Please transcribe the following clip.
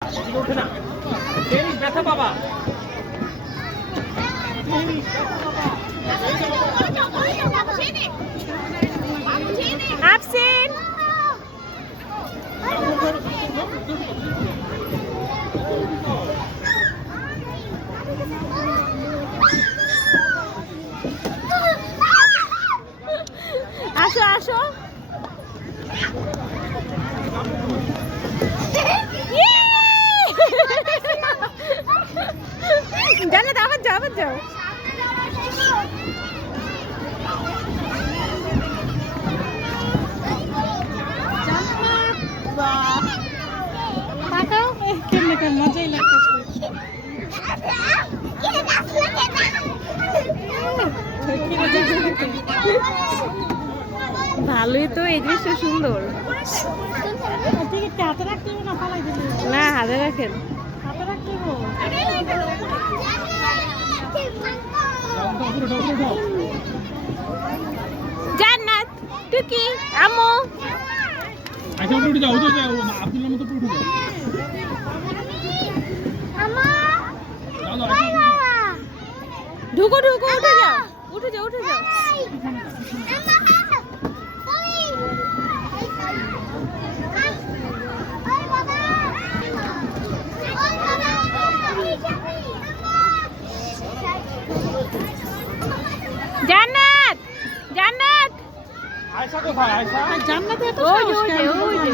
ওঠে না ব্যথা বাবা Absent. আসো আসো জানো আবার যাও আবার যাও মজাই লাগতেছে ভালোই তো এই জিনিসটা সুন্দর হাতে রাখতে না ফালাই দিলে না হাতে রাখেন হাতে রাখতে জান্নাত টুকি আম্মু আচ্ছা উঠে যাও আব্দুল্লাহর মতো উঠে যাও ঢুকো ঢুকো উঠে যাও উঠে যাও উঠে যাও জান্নাত জান্নাত আয়শা কোথায় আয়শা জান্নাত এত সাহস কেন ওই যে